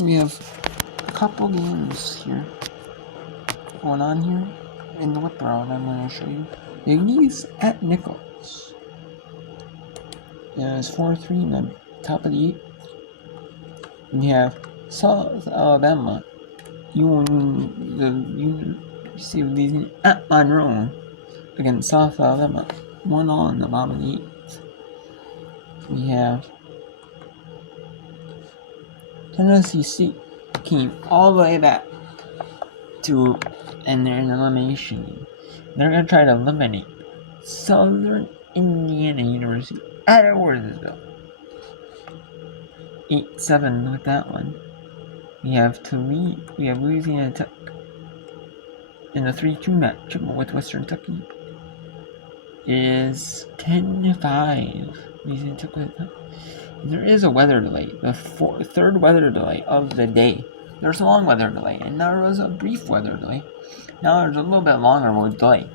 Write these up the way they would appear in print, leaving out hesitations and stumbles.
So we have a couple games here going on here in the whip round. I'm going to show you. The Ignis at Nichols. It's 4-3 in the top of the 8th. We have South Alabama. University of Louisiana at Monroe against South Alabama. 1-all in the bottom of the 8th. We have Tennessee State came all the way back to, and they're in elimination game. They're going to try to eliminate Southern Indiana University at Edwardsville. 8-7 with that one. We have Louisiana Tech in the 3-2 matchup with Western Kentucky. It is 10-5. Louisiana Tech with that. There is a weather delay, the third weather delay of the day. There's a long weather delay, and there was a brief weather delay. Now there's a little bit longer delay.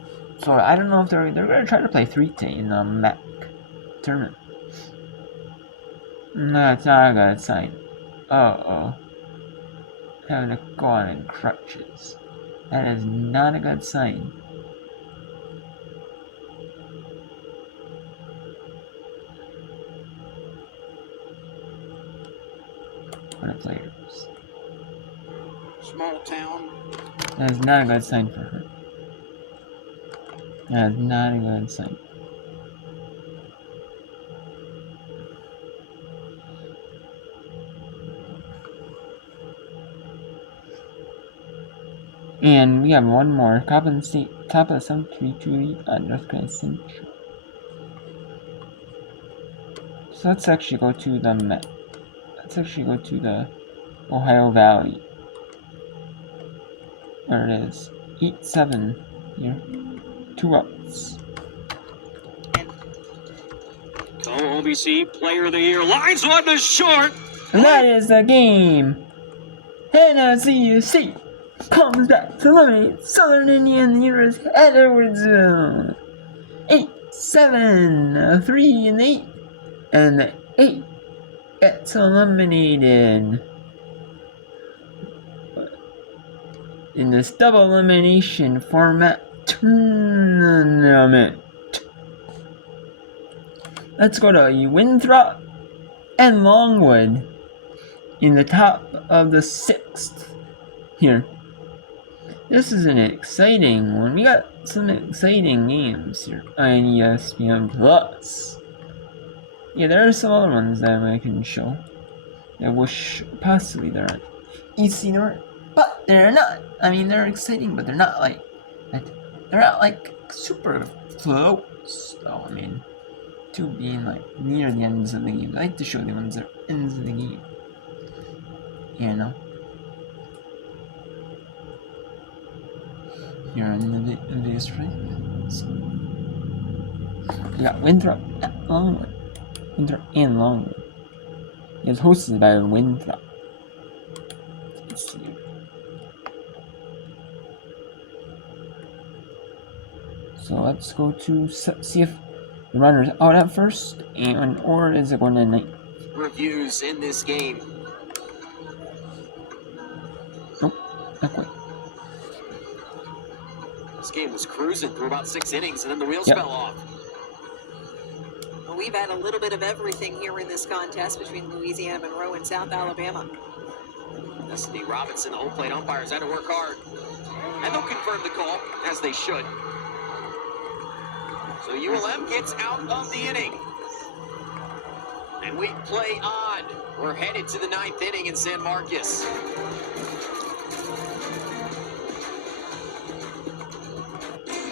So I don't know if they're going to try to play 3 today in the MAC tournament. That's not a good sign. Uh-oh. Having to go on in crutches. That is not a good sign. For the players. Small town. That is not a good sign for her. That is not a good sign. And we have one more. Coppin State, top of the 7-3 lead on North Carolina Central. So let's actually go to the Met. Let's actually go to the Ohio Valley. There it is. 8-7 here. 2 ups. OBC Player of the Year lines one to short. And that is the game. Tennessee State comes back to eliminate Southern Indiana University at Edwardsville. 8-7, 3 and 8, and the 8 gets eliminated in this double elimination format tournament. Let's go to Winthrop and Longwood in the top of the 6th here. This is an exciting one. We got some exciting games here on ESPN Plus. Yeah, there are some other ones that I can show. I wish possibly they're on EC North, but they're not. I mean, they're exciting, but they're not like super close. Though I mean, to being like near the ends of the game. I like to show the ones that are ends of the game. You know. Here on the videos, right? So, we got Winthrop at Longwood. Winthrop and Longwood. It's hosted by Winthrop. Let's see. So let's go to see if the runner's out at first, or is it going to night? Reviews in this game. Nope, not quite. This game was cruising through about 6 innings, and then the wheels fell off. Well, we've had a little bit of everything here in this contest between Louisiana Monroe and South Alabama. Destiny Robinson, the home plate umpires, had to work hard. And they'll confirm the call, as they should. So ULM gets out of the inning. And we play on. We're headed to the 9th inning in San Marcos.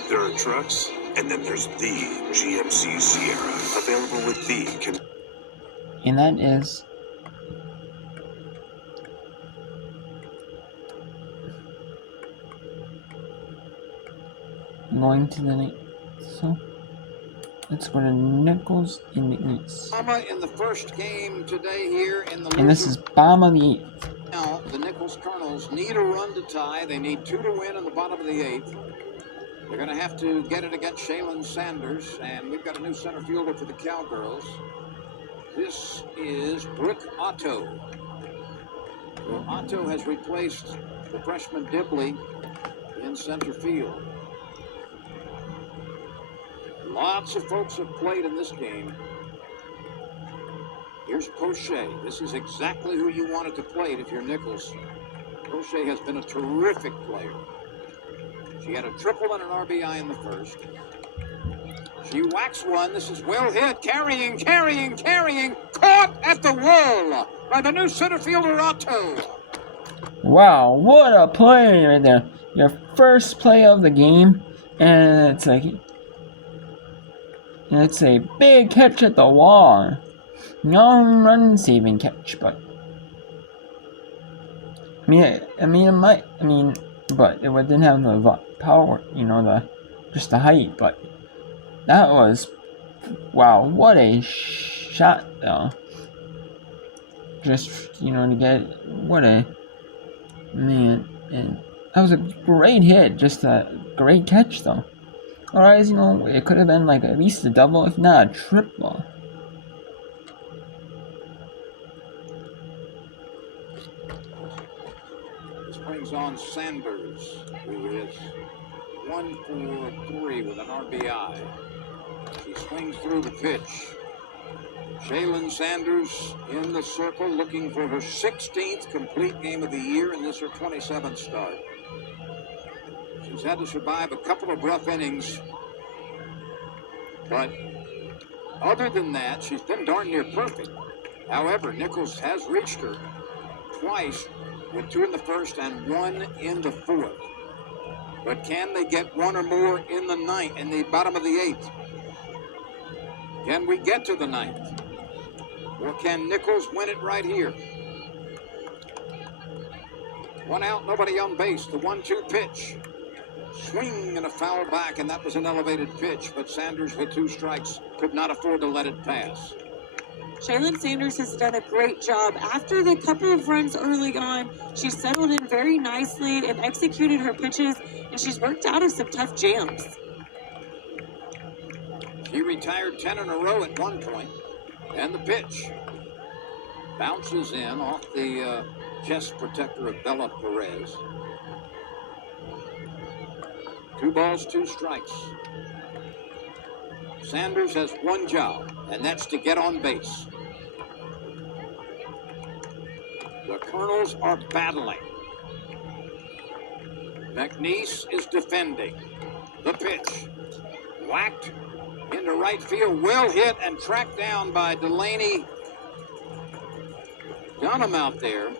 There are trucks, and then there's the GMC Sierra, available with the... And that is... going to the night. So, let's go to Nichols in the East. In the first game today here in the... And this is bottom of the 8th. Now, the Nichols Colonels need a run to tie. They need 2 to win in the bottom of the 8th. They're going to have to get it against Shaylin Sanders, and we've got a new center fielder for the Cowgirls. This is Brooke Otto. Otto has replaced the freshman Dibley in center field. Lots of folks have played in this game. Here's Poche. This is exactly who you wanted to play if you're Nichols. Poche has been a terrific player. She had a triple and an RBI in the first. She whacks one. This is well hit. Carrying. Caught at the wall by the new center fielder, Otto. Wow, what a play right there. Your first play of the game, and it's a big catch at the wall. No run saving catch, but but it didn't have the power, just the height, but that was, wow, what a shot though. Just, to get, what a, man, and that was a great hit, just a great catch though. Otherwise, it could have been like at least a double, if not a triple. This brings on Sanders, who is 1 for 3 with an RBI. She swings through the pitch. Shaylin Sanders in the circle looking for her 16th complete game of the year, and this her 27th start. She's had to survive a couple of rough innings, but other than that, she's been darn near perfect. However, Nichols has reached her twice with 2 in the first and 1 in the fourth. But can they get 1 or more in the ninth, in the bottom of the 8th? Can we get to the 9th? Or can Nichols win it right here? 1 out, nobody on base. The 1-2 pitch. Swing and a foul back, and that was an elevated pitch. But Sanders, with 2 strikes, could not afford to let it pass. Shaylin Sanders has done a great job. After the couple of runs early on, she settled in very nicely and executed her pitches, and she's worked out of some tough jams. She retired 10 in a row at one point. And the pitch bounces in off the chest protector of Bella Perez. 2 balls, 2 strikes. Sanders has 1 job, and that's to get on base. The Colonels are battling. McNeese is defending. The pitch whacked into right field, well hit and tracked down by Delaney Dunham out there.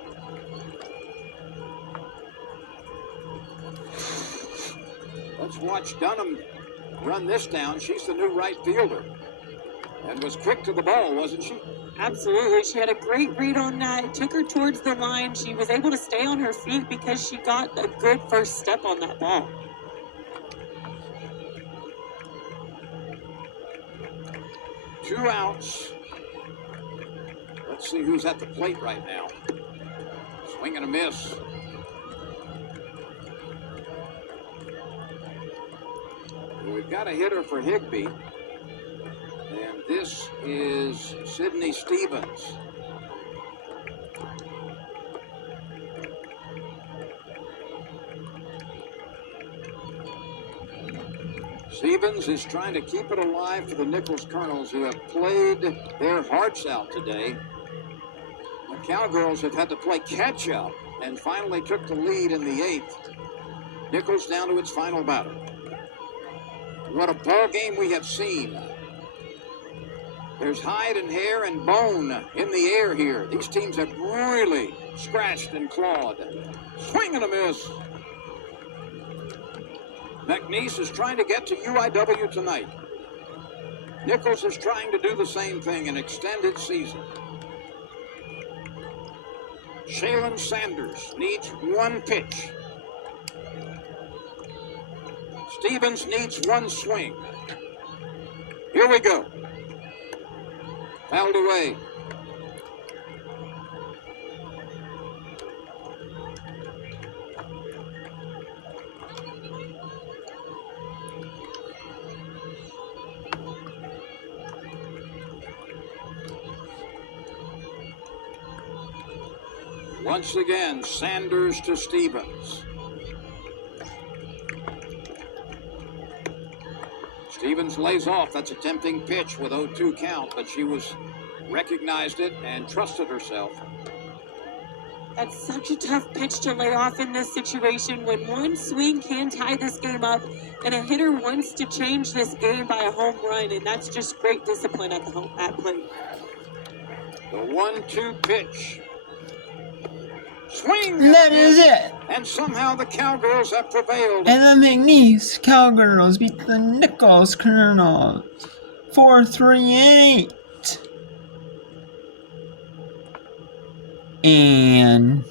Let's watch Dunham run this down. She's the new right fielder and was quick to the ball, wasn't she? Absolutely. She had a great read on that. It took her towards the line. She was able to stay on her feet because she got a good first step on that ball. Two outs. Let's see who's at the plate right now. Swing and a miss. We've got a hitter for Higbee. And this is Sydney Stevens. Stevens is trying to keep it alive for the Nichols Colonels, who have played their hearts out today. The Cowgirls have had to play catch-up and finally took the lead in the 8th. Nichols down to its final batter. What a ball game we have seen. There's hide and hair and bone in the air here. These teams have really scratched and clawed. Swing and a miss. McNeese is trying to get to UIW tonight. Nichols is trying to do the same thing and extend its season. Shaylin Sanders needs 1 pitch. Stevens needs 1 swing. Here we go. Fouled away. Once again, Sanders to Stevens. Stevens lays off. That's a tempting pitch with 0-2 count, but she recognized it and trusted herself. That's such a tough pitch to lay off in this situation when one swing can tie this game up, and a hitter wants to change this game by a home run, and that's just great discipline at plate. The 1-2 pitch. Swing! And that is it. And somehow the Cowgirls have prevailed. And the McNeese Cowgirls beat the Nichols Colonels 4-3-8. And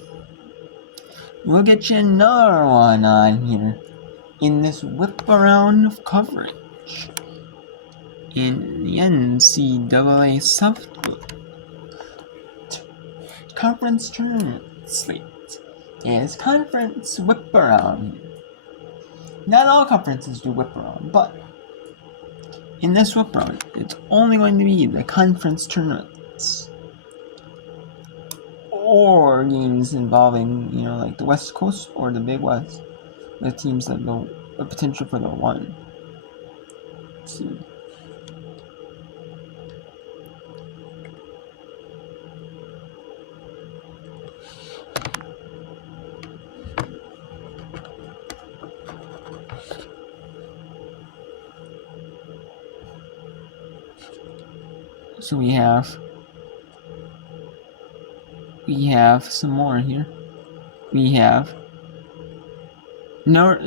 we'll get you another one on here in this whip around of coverage in the NCAA softball conference tournament slate. Is conference whip around. Not all conferences do whip around, but in this whip around, it's only going to be the conference tournaments or games involving, like the West Coast or the Big West, the teams that go a potential for the one seed. So we have some more here. We have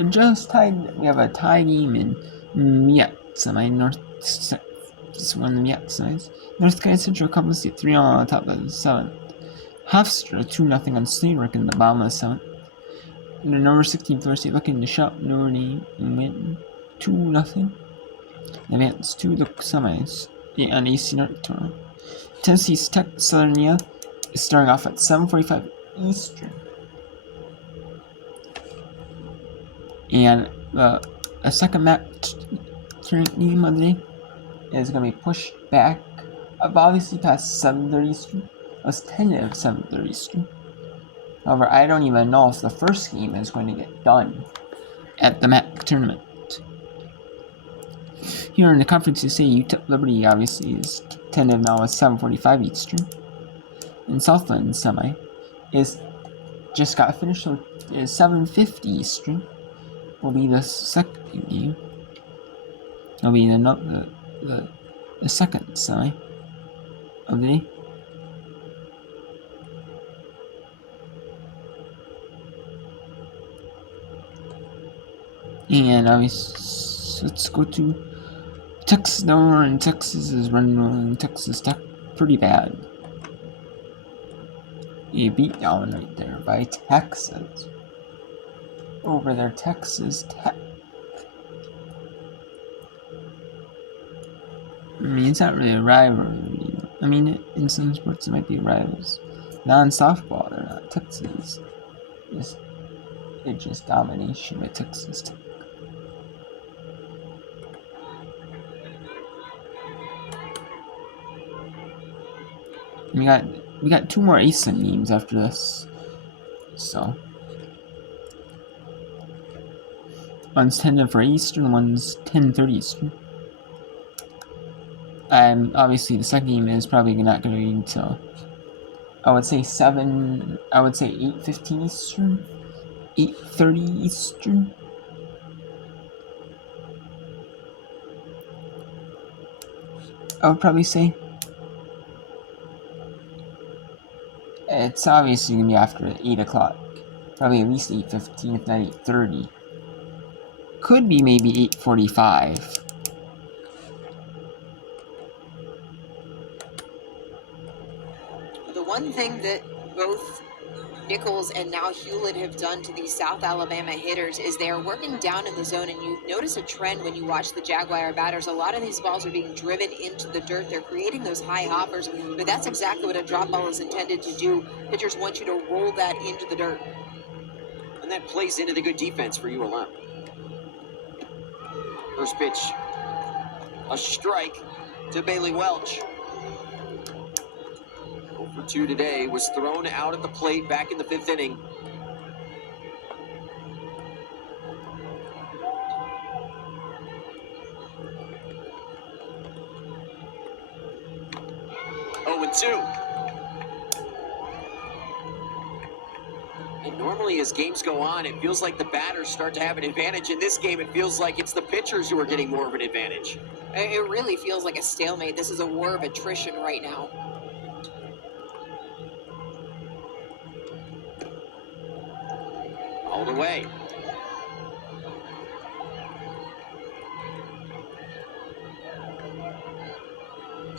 just tied. We have a tie game in Miat semi North. This one Miat semis. North Carolina Central Couple Seat 3 on the top of the 7th. Hofstra 2-0 on Slayrock in the bottom of the 7th. The number 16 Florida State looking to shut Notre Dame and win 2-0. Advance to the semis on AC North tomorrow. Tennessee Tech Southern Nia is starting off at 7:45 Eastern. And a second match game of the day is going to be pushed back up obviously past 7:30 Eastern. It was tentative 7:30 Eastern. However, I don't even know if the first game is going to get done at the MAC tournament. Here in the conference, you say UTEP Liberty obviously is tentative now at 7:45 Eastern. And Southland semi is just got finished, so is 7:50 Eastern. Will be the second game. It'll be the second semi of the day. And obviously, let's go to Texas. Now in Texas is running Texas Tech pretty bad. A beat down right there by Texas over their Texas Tech. I mean, it's not really a rivalry. I mean, in some sports it might be rivals. Not in softball, they're not. Texas it's just domination by Texas Tech. We got two more ASIN games after this, so one's 10 for Eastern, one's 10:30 Eastern. Obviously the second game is probably not going to be until I would say 8:15 Eastern, 8:30 Eastern. I would probably say. It's obviously going to be after 8 o'clock. Probably at least 8:15, if not 8:30. Could be maybe 8:45. The one thing that both Nichols and now Hewlett have done to these South Alabama hitters is they are working down in the zone, and you notice a trend when you watch the Jaguar batters. A lot of these balls are being driven into the dirt. They're creating those high hoppers, but that's exactly what a drop ball is intended to do. Pitchers want you to roll that into the dirt. And that plays into the good defense for ULM. First pitch, a strike to Bailey Welch. 0 for 2 today, was thrown out at the plate back in the 5th inning. Oh, 2. And normally as games go on, it feels like the batters start to have an advantage. In this game, it feels like it's the pitchers who are getting more of an advantage. It really feels like a stalemate. This is a war of attrition right now. All the way.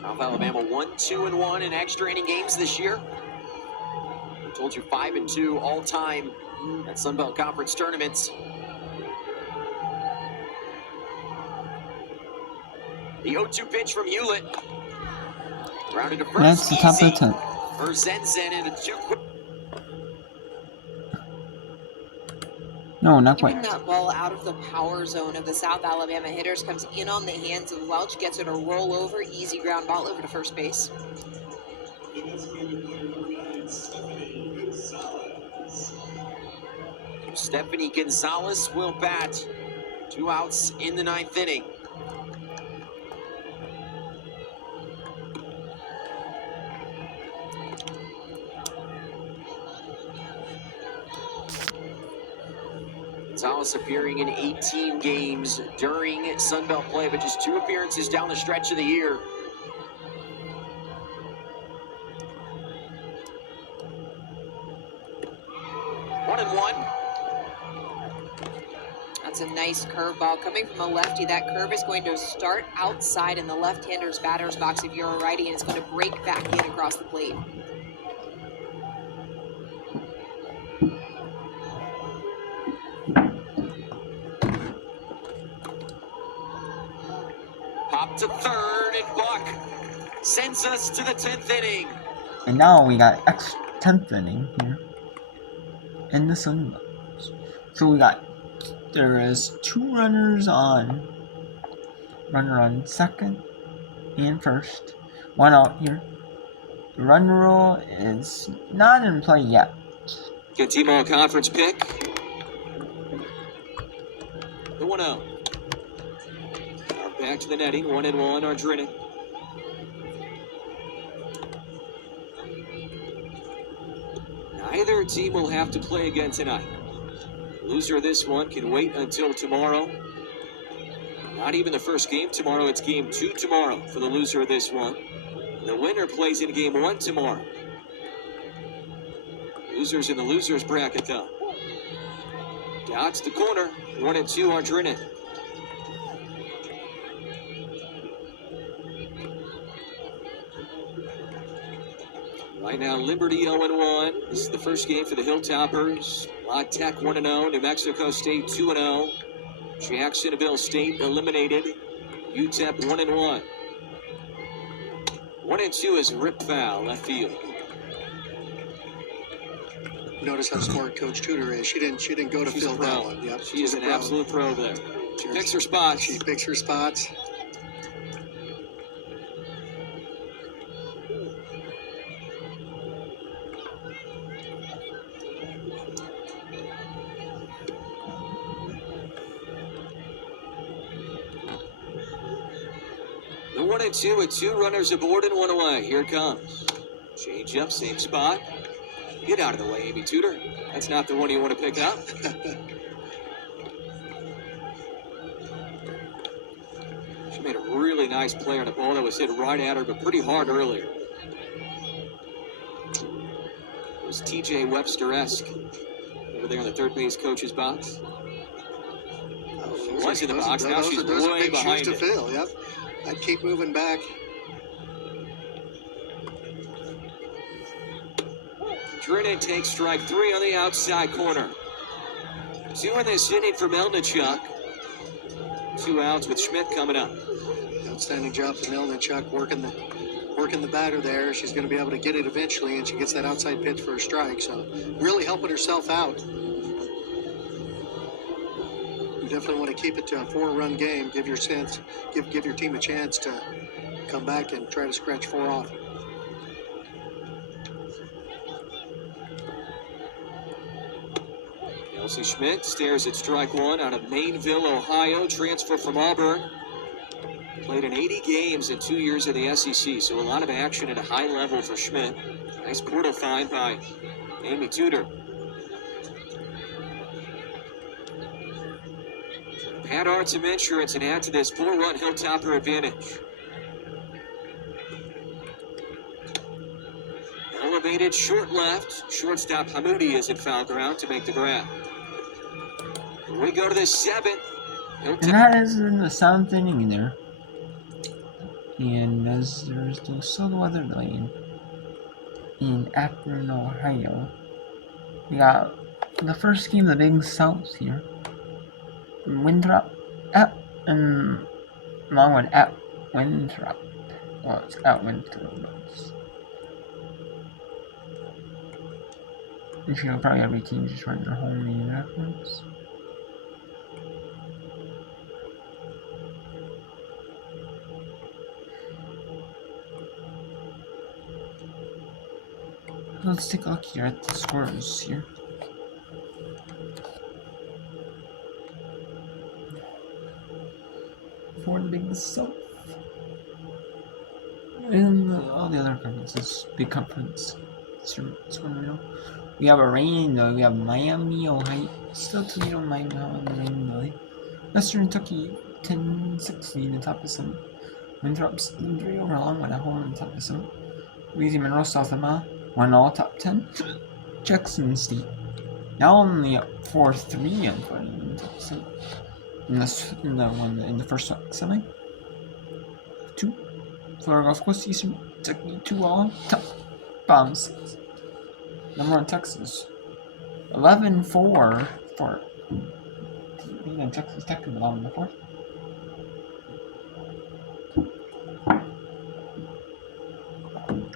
South Alabama 1-2-1 in extra inning games this year. I told you 5-2 all time at Sun Belt Conference tournaments. The 0-2 pitch from Hewlett. Grounded to first. That's the top of the Easy 10th. for Zenzen and a 2. No, not Keeping quite. that ball out of the power zone of the South Alabama hitters comes in on the hands of Welch, gets it a roll over, easy ground ball over to first base. Stephanie Gonzalez will bat. 2 outs in the 9th inning. Gonzalez appearing in 18 games during Sun Belt play, but just 2 appearances down the stretch of the year. One and one. That's a nice curveball coming from a lefty. That curve is going to start outside in the left-hander's batter's box if you're a righty, and it's going to break back in across the plate. Pop to third, and Buck sends us to the 10th inning. And now we got 10th inning here in the Sun Belt. So there is 2 runners on. Runner on second and first. 1 out here. The run rule is not in play yet. Good team all conference pick. The 1-0. Back to the netting. 1-1, Ardrinin. Neither team will have to play again tonight. Loser of this one can wait until tomorrow. Not even the first game tomorrow. It's game 2 tomorrow for the loser of this one. The winner plays in game 1 tomorrow. Losers in the losers bracket though. Dots the corner. 1-2, Ardrinin. Right now, Liberty 0-1. This is the first game for the Hilltoppers. La Tech 1-0. New Mexico State 2-0. Jacksonville State eliminated. UTEP 1-1. 1-2 is rip foul, left field. Notice how smart Coach Tudor is. She didn't go to She's fill that one. Yep, she is an absolute pro there. She picks her spots. She picks her spots. The 1-2 with 2 runners aboard and 1 away. Here it comes. Change up, same spot. Get out of the way, Amy Tudor. That's not the one you want to pick up. She made a really nice play on a ball that was hit right at her, but pretty hard earlier. It was TJ Webster-esque over there in the third base coach's box. She was in the box, now she's way behind it. Fill, yep. I'd keep moving back. Drinnan takes strike 3 on the outside corner. 2 in this inning for Melnichuk. 2 outs with Schmidt coming up. Outstanding job for Melnichuk working the batter there. She's going to be able to get it eventually, and she gets that outside pitch for a strike. So really helping herself out. You definitely want to keep it to a 4-run game. Give your team a chance to come back and try to scratch 4 off. Kelsey Schmidt stares at strike one out of Maineville, Ohio, transfer from Auburn. Played in 80 games in 2 years in the SEC, so a lot of action at a high level for Schmidt. Nice portal find by Amy Tudor. Pat Arts of Insurance and add to this 4-1 Hilltopper advantage. Elevated short left. Shortstop Hamoudi is at foul ground to make the grab. We go to the seventh. And that is in the 7th inning there. And as there's no solo weather lane in Akron, Ohio, we got the first game of the Big South here. Winthrop at and Longwood at Winthrop. Well, it's at Winthrop. You should probably every team just run their home game afterwards. Let's take a look here at the scores here. For the Big South. And all the other conferences, big conference. We have a rain though. We have Miami, Ohio, still Toledo, Miami, rain though. Western Kentucky 10-16 in the top of 7. Winthrop's 3 over Longwood at home in the top of 7. Louisiana Monroe, South Alabama 1-all top 10. Jackson State now only up 4-3 in front of the top 7. In the first semi. 2. Florida Gulf Coast Eastern Kentucky 2-all top bottom 6. Number 1 Texas 11-4 for Texas Tech in the bottom of the 4th.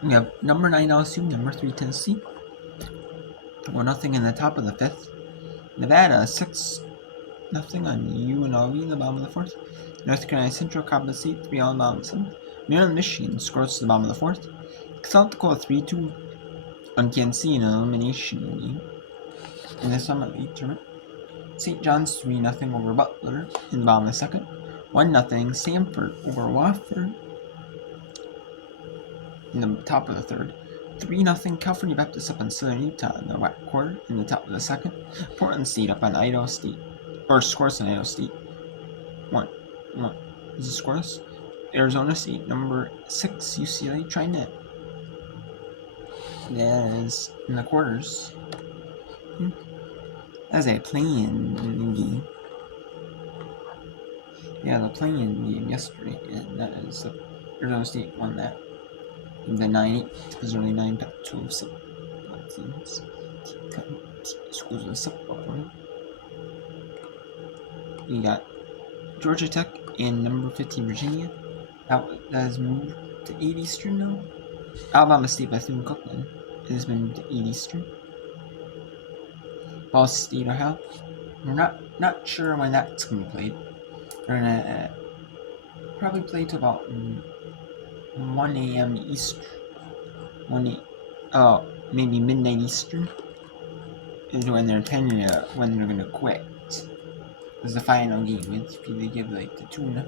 We have number 9 LSU, number 3 Tennessee. 1-0 in the top of the 5th. Nevada 6-0 on UNLV in the bottom of the 4th. North Carolina Central, Coppin State 3-all in the bottom of the 7th. Maryland, Michigan scores to the bottom of the 4th. South Dakota 3-2 on Kansas in an elimination game in the Summit League tournament. St. John's 3-0 over Butler in the bottom of the 2nd. 1-0 Stanford over Wofford in the top of the 3rd. 3-0 California Baptist up on Southern Utah in the WAC quarter in the top of the 2nd. Portland State up on Idaho State, or scores on Idaho State. 1 is the scores. Arizona State number 6 UCLA trying net. That is in the quarters. As a play-in game. Yeah, the play-in game yesterday, and that is Arizona State won that. The 9-8 was only 9 12 teams. Schools with support. You got Georgia Tech and number 15 Virginia. That has moved to 8 Eastern now. Alabama State Bethune-Cookman has been moved to 8 Eastern. Ball State Ohio. We're not sure when that's gonna be played. We're gonna probably play to about 1 a.m. Eastern. Maybe midnight Eastern is when they're when they're gonna quit. It's the final game. If they give like the 2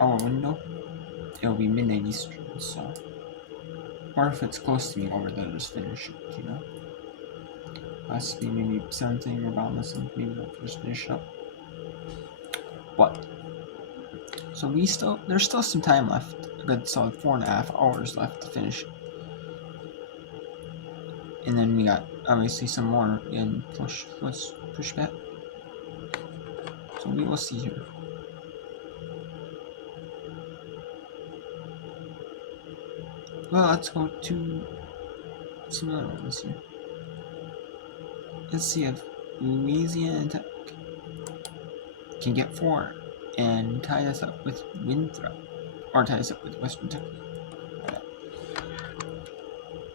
hour window, it'll be midnight Eastern. So, or if it's close to me over, they'll just finish it. Has to be maybe something around this, and maybe they'll just finish it up. But so there's still some time left. A good solid 4.5 hours left to finish. And then we got obviously some more in push back. So we will see here. Well, let's go to some other ones here. Let's see if Louisiana Tech can get 4 and tie us up with Winthrop, or tie us up with Western Kentucky.